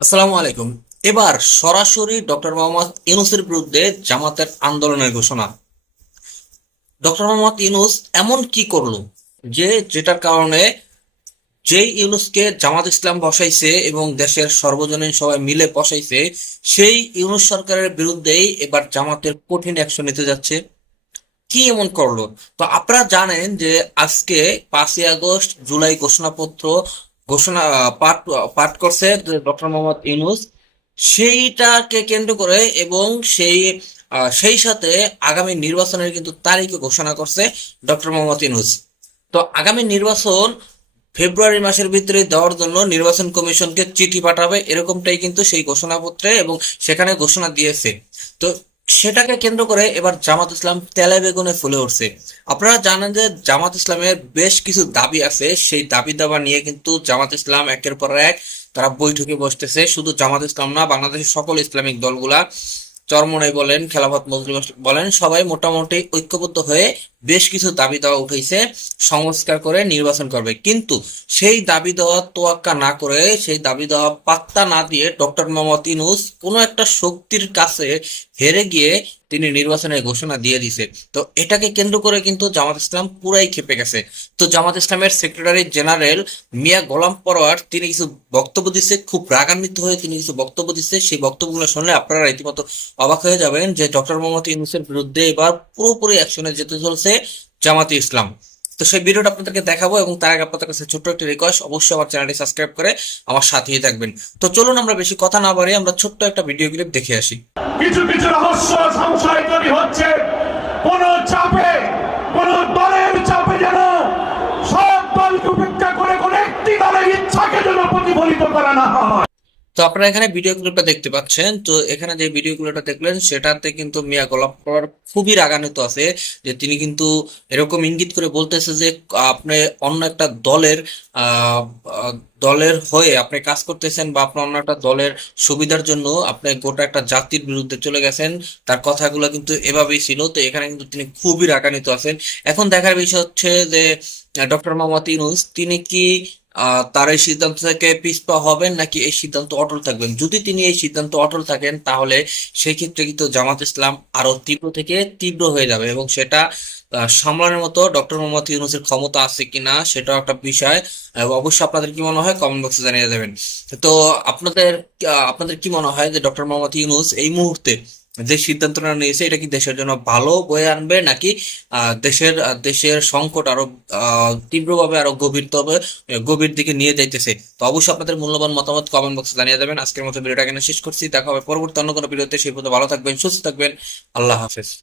আসসালামু আলাইকুম। এবার সরাসরি ডক্টর মোহাম্মদ ইউনূসের বিরুদ্ধে জামাতের আন্দোলনের ঘোষণা। ডক্টর মোহাম্মদ ইউনূস এমন কি করলো যেটার কারণে যেই ইউনূসকে জামাত ইসলাম বসাইছে এবং দেশের সর্বজনীন সবাই মিলে বসাইছে, সেই ইউনূস সরকারের বিরুদ্ধেই এবার জামাতের কঠিন অ্যাকশন নিতে যাচ্ছে। কি এমন করলো? তো আপনারা জানেন যে আজকে 5ই আগস্ট জুলাই ঘোষণাপত্র ঘোষণা পাঠ পাঠ করছে ডক্টর মোহাম্মদ ইউনূস। সেইটাকে কেন্দ্র করে এবং সেই সাথে আগামী নির্বাচনের কিন্তু তারিখও ঘোষণা করছে ডক্টর মোহাম্মদ ইউনূস। তো আগামী নির্বাচন ফেব্রুয়ারি মাসের ভিতরে দেওয়ার জন্য নির্বাচন কমিশনকে চিঠি পাঠাবে, এরকমটাই কিন্তু সেই ঘোষণাপত্রে এবং সেখানে ঘোষণা দিয়েছে। তো সেটাকে কেন্দ্র করে এবার জামাত ইসলাম তেলে বেগুনে ফুলে উঠছে। আপনারা জানেন যে জামাত ইসলামের বেশ কিছু দাবি আছে, সেই দাবি দাবা নিয়ে কিন্তু জামাত ইসলাম একের পর এক তারা বৈঠকে বসতেছে। শুধু জামাত ইসলাম না, বাংলাদেশের সকল ইসলামিক দলগুলা, চরমোনাই বলেন, খেলাফত মজলিস বলেন, সবাই মোটামুটি ঐক্যবদ্ধ হয়ে বেশ কিছু দাবি দেওয়া উঠেছে, সংস্কার করে নির্বাচন করবে। কিন্তু সেই দাবি দেওয়া তোয়াক্কা না করে, সেই দাবি দেওয়া পাত্তা না দিয়ে ডক্টর মোহাম্মদ ইউনূস কোনো একটা শক্তির কাছে হেরে গিয়ে তিনি নির্বাচনের ঘোষণা দিয়ে দিছে। তো এটাকে কেন্দ্র করে কিন্তু জামাত ইসলাম পুরাই ক্ষেপে গেছে। তো জামাত ইসলামের সেক্রেটারি জেনারেল মিয়া গোলাম পরোয়ার তিনি কিছু বক্তব্য দিচ্ছে, খুব রাগান্বিত হয়ে তিনি কিছু বক্তব্য দিচ্ছে। সেই বক্তব্যগুলো শুনলে আপনারা রীতিমতো অবাক হয়ে যাবেন যে ডক্টর মোহাম্মদ ইউনূসের বিরুদ্ধে এবার পুরোপুরি অ্যাকশনে যেতে চলছে জামাতে ইসলাম। তো সেই ভিডিওটা আপনাদেরকে দেখাবো, এবং তার আগে আপনাদের কাছে ছোট্ট একটি রিকোয়েস্ট, অবশ্যই আমার চ্যানেলটি সাবস্ক্রাইব করে আমার সাথেই থাকবেন। তো চলুন আমরা বেশি কথা না বাড়িয়ে আমরা ছোট্ট একটা ভিডিও ক্লিপ দেখে আসি। কিছু কিছু রহস্য সংশয় তৈরি হচ্ছে, কোন চাপে, কোন দলের চাপে যেন সব দলকে উপেক্ষা করে কোন একটি দলের ইচ্ছাকে যেন প্রতিফলিত করা না হয়। তো আপনারা এখানে ভিডিও ক্লিপটা দেখতে পাচ্ছেন। তো এখানে যে ভিডিও ক্লিপটা দেখলেন সেটাতে কিন্তু মিয়া গোলাপ পরোয়ার খুবই রাগান্বিত আছে, যে তিনি কিন্তু এরকম ইঙ্গিত করে বলতেছে যে আপনি অন্য একটা দলের আহ আহ, দলের হয়ে আপনি কাজ করতেছেন, বা আপনি অন্য একটা দলের সুবিধার জন্য আপনি গোটা একটা জাতির বিরুদ্ধে চলে গেছেন। তার কথাগুলো কিন্তু এভাবেই ছিল। তো এখানে কিন্তু তিনি খুবই রাগান্বিত আছেন। এখন দেখার বিষয় হচ্ছে যে ডক্টর মোহাম্মদ ইউনূস তিনি কি তার এই সিদ্ধান্ত থেকে পিছপা হবেন, নাকি এই সিদ্ধান্ত অটল থাকবেন। যদি তিনি এই সিদ্ধান্ত অটল থাকেন, তাহলে সেই ক্ষেত্রে কিন্তু জামাত ইসলাম আরো তীব্র থেকে তীব্র হয়ে যাবে, এবং সেটা সামলানোর মতো ডক্টর মোহাম্মদ ইউনূসের ক্ষমতা আছে কিনা সেটাও একটা বিষয়। অবশ্যই আপনাদের কি মনে হয় কমেন্ট বক্সে জানিয়ে দেবেন। তো আপনাদের কি মনে হয় যে ডক্টর মোহাম্মদ ইউনূস এই মুহূর্তে যে সিদ্ধান্তটা নিয়েছে এটা কি দেশের জন্য ভালো বয়ে আনবে, নাকি দেশের সংকট আরো তীব্রভাবে আরো গভীর দিকে নিয়ে যাইতেছে? তো অবশ্যই আপনাদের মূল্যবান মতামত কমেন্ট বক্সে জানিয়ে দেবেন। আজকের মতো ভিডিওটা এখানে শেষ করছি, দেখা হবে পরবর্তী অন্য কোনো ভিডিওতে। সেই পর্যন্ত ভালো থাকবেন, সুস্থ থাকবেন। আল্লাহ হাফেজ।